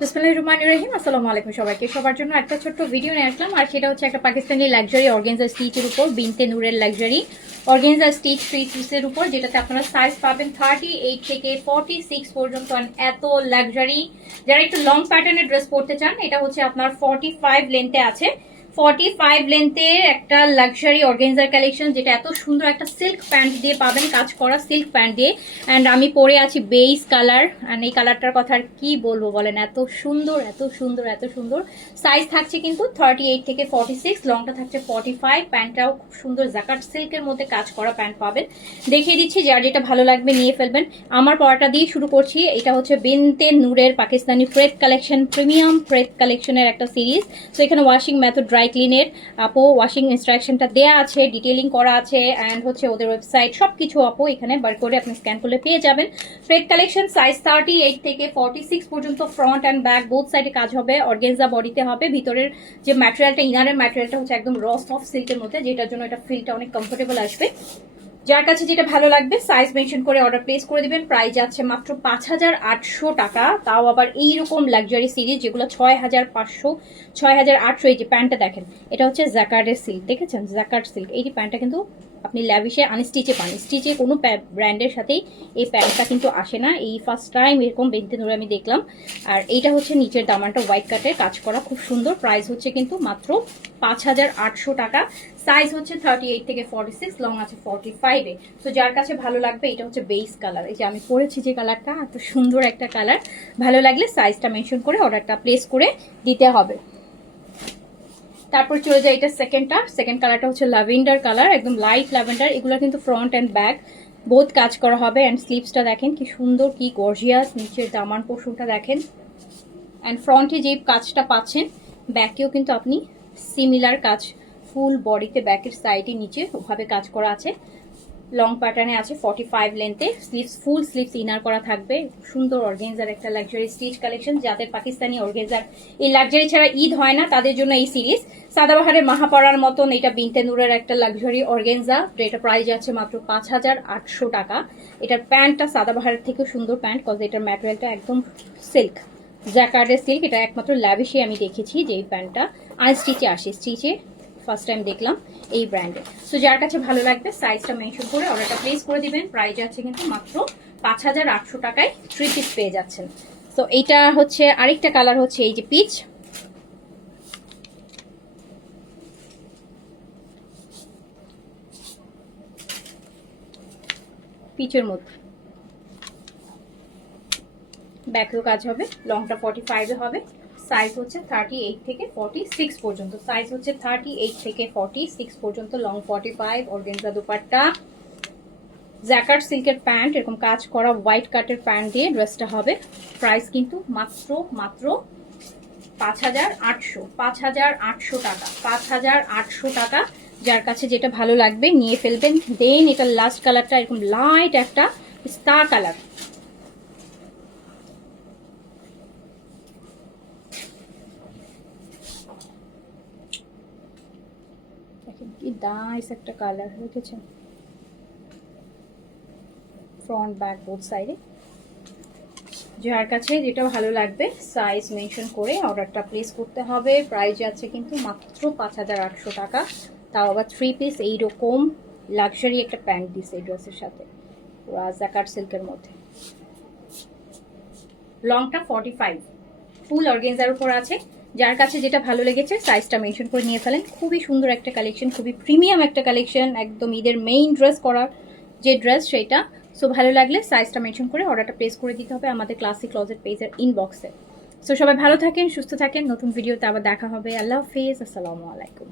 বিসমিল্লাহির রহমানির রহিম। আসসালামু আলাইকুম সবাইকে। সবার জন্য একটা ছোট্ট ভিডিও নিয়ে আসলাম, আর সেটা হচ্ছে একটা পাকিস্তানি লাক্সারি অর্গানজা স্টিচের উপর, বিনতে নূরের লাক্সারি অর্গানজা স্টিচ 3 পিসের উপর, যেটাতে আপনারা সাইজ পাবেন 38 থেকে 46 পর্যন্ত। এত লাক্সারি, যারা একটু লং প্যাটার্নের ড্রেস পরতে চান, এটা হচ্ছে আপনার 45 লেন্থে আছে। 45 লেন্থের একটা লাক্সারি অর্গানজার কালেকশন, যেটা এত সুন্দর একটা সিল্ক প্যান্ট দিয়ে পাবেন, কাজ করা সিল্ক প্যান্ট দিয়ে। অ্যান্ড আমি পরে আছি বেজ কালার, অ্যান্ড এই কালারটার কথা আর কি বলবো বলেন, এত সুন্দর এত সুন্দর এত সুন্দর। সাইজ থাকছে কিন্তু 38 থেকে 46, লংটা থাকছে 45। প্যান্টটাও খুব সুন্দর জাকার্ড সিল্কের মধ্যে কাজ করা প্যান্ট পাবেন। দেখিয়ে দিচ্ছি, যার যেটা ভালো লাগবে নিয়ে ফেলবেন। আমার পরাটা দিয়ে শুরু করছি। এটা হচ্ছে বিনতে নূরের Pakistani Fred collection, premium Fred কালেকশনের একটা সিরিজ। তো এখানে ওয়াশিং মেথড ড্রাই ক্লিনের আপু ওয়াশিং ইনস্ট্রাকশনটা দেয়া আছে, ডিটেইলিং করা আছে, অ্যান্ড হচ্ছে ওদের ওয়েবসাইট সবকিছু আপু এখানে বার করে আপনি স্ক্যান করলে পেয়ে যাবেন। ফ্রেড কালেকশন, সাইজ 38 থেকে 46 পর্যন্ত, ফ্রন্ট অ্যান্ড ব্যাক বোথ সাইডে কাজ হবে, অর্গানজা বডিতে হবে। ভিতরের যে ম্যাটেরিয়ালটা, ইনারের ম্যাটেরিয়ালটা হচ্ছে একদম র সফট সিল্কের মধ্যে, যেটার জন্য এটা ফিলটা অনেক কমফোর্টেবল আসবে। যার কাছে যেটা ভালো লাগবে সাইজ মেনশন করে অর্ডার প্লেস করে দিবেন। প্রাইস যাচ্ছে মাত্র 5800 টাকা, তাও আবার এইরকম লাক্সারি সিরিজ যেগুলো 6500 6800। এই যে প্যান্টটা দেখেন, এটা হচ্ছে জ্যাকার্ডের সিল্ক, দেখেছেন জ্যাকার্ড সিল্ক। এই প্যান্টটা কিন্তু আপনি ল্যাভিশে আনস্টিচে পান, স্টিচে কোনো ব্র্যান্ডের সাথেই এই প্যান্টটা কিন্তু আসে না। এই ফার্স্ট টাইম এরকম বিনতে নূরে আমি দেখলাম। আর এইটা হচ্ছে নিচের দামানটা হোয়াইট কাটের কাজ করা, খুব সুন্দর। প্রাইস হচ্ছে কিন্তু মাত্র 5800 টাকা। সাইজ হচ্ছে 38 থেকে 46, লং আছে 45 এ। তো যার কাছে ভালো লাগবে, এটা হচ্ছে বেস কালার। এই যে আমি পরেছি যে কালারটা, এত সুন্দর একটা কালার। ভালো লাগলে সাইজটা মেনশন করে অর্ডারটা প্লেস করে দিতে হবে। তারপর চলে যায় এটা সেকেন্ড কালারটা হচ্ছে ল্যাভেন্ডার কালার, একদম লাইট ল্যাভেন্ডার। এগুলো কিন্তু ফ্রন্ট অ্যান্ড ব্যাক বোথ কাজ করা হবে। অ্যান্ড স্লিভসটা দেখেন কি সুন্দর, কি গর্জিয়াস। নিচের দামান পোর্শনটা দেখেন, অ্যান্ড ফ্রন্টে যে কাজটা পাচ্ছেন, ব্যাকেও কিন্তু আপনি সিমিলার কাজ, ফুল বডিতে ব্যাকের সাইডে নিচে ওভাবে কাজ করা আছে। লং প্যাটার্নে আছে 45 লেন্থে, স্লিভস ফুল স্লিভস ইনার করা থাকবে। সুন্দর অর্গানজার একটা লাক্সারি স্টিচ কালেকশন। যাদের পাকিস্তানি অর্গানজার এই লাক্সারি ছাড়া ঈদ হয় না, তাদের জন্য এই সিরিজ। সাদাবাহারের মাহাপড়ার মতন এটা বিনতে নূরের একটা লাক্সারি অর্গানজা, এটা প্রাইস আছে মাত্র 5800 টাকা। এটার প্যান্টটা সাদাবাহারের থেকেও সুন্দর প্যান্ট, কজ এটার ম্যাটেরিয়ালটা একদম সিল্ক, জ্যাকার্ডের সিল্ক। এটা একমাত্র ল্যাভিশে আমি দেখেছি যে এই প্যান্টটা আনস্টিচে আসে, স্টিচে ফার্স্ট টাইম দেখলাম এই ব্র্যান্ডে। সো যার কাছে ভালো লাগবে সাইজটা মেনশন করে অর্ডারটা প্লেস করে দিবেন। প্রাইস আছে কিন্তু মাত্র 5800 টাকায় 3 পিস পেয়ে যাচ্ছেন। সো এইটা হচ্ছে আরেকটা কালার, হচ্ছে এই যে পিচ, পিচের মধ্যে ব্যাকেও কাজ হবে, লংটা 45 এ হবে। সাইজ হচ্ছে 38 থেকে 46 পর্যন্ত, সাইজ হচ্ছে 38 থেকে 46 পর্যন্ত, লং 45। অর্গানজা দুপাট্টা, জ্যাকার্ড সিল্কের প্যান্ট, এরকম কাজ করা হোয়াইট কাটের প্যান্ট দিয়ে ড্রেসটা হবে। প্রাইস কিন্তু মাত্র 5800 টাকা, 5800 টাকা। যার কাছে যেটা ভালো লাগবে নিয়ে ফেলবেন। দেন এটা লাস্ট কালারটা এরকম লাইট একটা স্টার কালার, কি নাইস একটা কালার, দেখেছেন? ফ্রন্ট ব্যাক বোথ সাইডে। যার কাছে যেটা ভালো লাগবে সাইজ মেনশন করে অর্ডারটা প্লেস করতে হবে। প্রাইস যাচ্ছে কিন্তু মাত্র 5800 টাকা, তাও আবার 3 পিস এইরকম লাক্সারি একটা প্যান্ট দিছে এই ড্রেসের সাথে, জাকার্ড সিল্কের মধ্যে। লংটা 45, ফুল অর্গানজার উপর আছে। যার কাছে যেটা ভালো লেগেছে সাইজটা মেনশন করে নিয়ে ফেলেন। খুবই সুন্দর একটা কালেকশন, খুবই প্রিমিয়াম একটা কালেকশন, একদম ঈদের মেইন ড্রেস করার যে ড্রেস সেটা। সো ভালো লাগলে সাইজটা মেনশন করে অর্ডারটা প্লেস করে দিতে হবে আমাদের ক্লাসিক ক্লজেট পেজের ইনবক্সে। সো সবাই ভালো থাকেন, সুস্থ থাকেন, নতুন ভিডিওতে আবার দেখা হবে। আল্লাহ হাফিজ, আসসালামু আলাইকুম।